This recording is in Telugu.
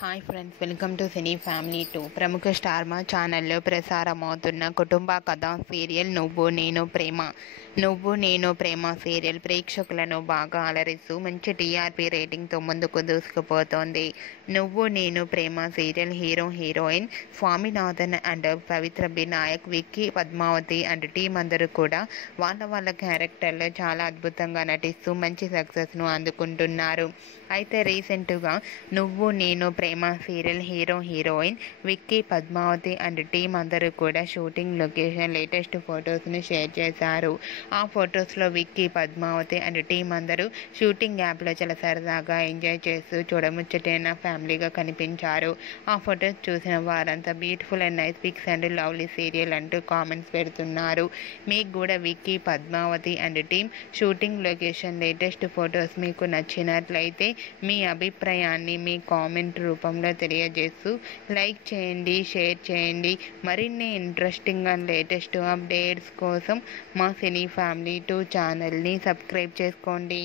Hi friends, welcome to cine family 2. ప్రముఖ స్టార్ మా ఛానల్లో ప్రసారమవుతున్న కుటుంబ కథ సీరియల్ నువ్వు నేను ప్రేమ సీరియల్ ప్రేక్షకులను బాగా అలరిస్తూ మంచి టీఆర్పీ రేటింగ్తో ముందుకు దూసుకుపోతోంది. Nuvvu Nenu Prema serial heroine Swaminathan and Pavitra B Nayak, Vicky, Padmavathi and team అందరూ కూడా వాళ్ళ క్యారెక్టర్లో చాలా అద్భుతంగా నటిస్తూ మంచి సక్సెస్ను అందుకుంటున్నారు. అయితే రీసెంట్గా Nuvvu Nenu Prema serial heroine Vicky, Padmavathi and team అందరూ కూడా షూటింగ్ లొకేషన్ లేటెస్ట్ ఫొటోస్ని షేర్ చేశారు. ఆ ఫొటోస్లో విక్కీ, పద్మావతి అండ్ టీం అందరూ షూటింగ్ యాప్లో చాలా సరదాగా ఎంజాయ్ చేస్తూ చూడముచ్చటైన ఫ్యామిలీగా కనిపించారు. ఆ ఫొటోస్ చూసిన వారంతా beautiful and nice pics and lovely serial అంటూ కామెంట్స్ పెడుతున్నారు. మీకు కూడా Vicky, Padmavathi and team shooting location latest photos మీకు నచ్చినట్లయితే మీ అభిప్రాయాన్ని మీ కామెంట్ రూపంలో తెలియజేస్తూ లైక్ చేయండి, షేర్ చేయండి. మరిన్ని ఇంట్రెస్టింగ్ అండ్ లేటెస్ట్ అప్డేట్స్ కోసం మా సినీ ఫ్యామిలీ 2 ఛానల్ని సబ్స్క్రైబ్ చేసుకోండి.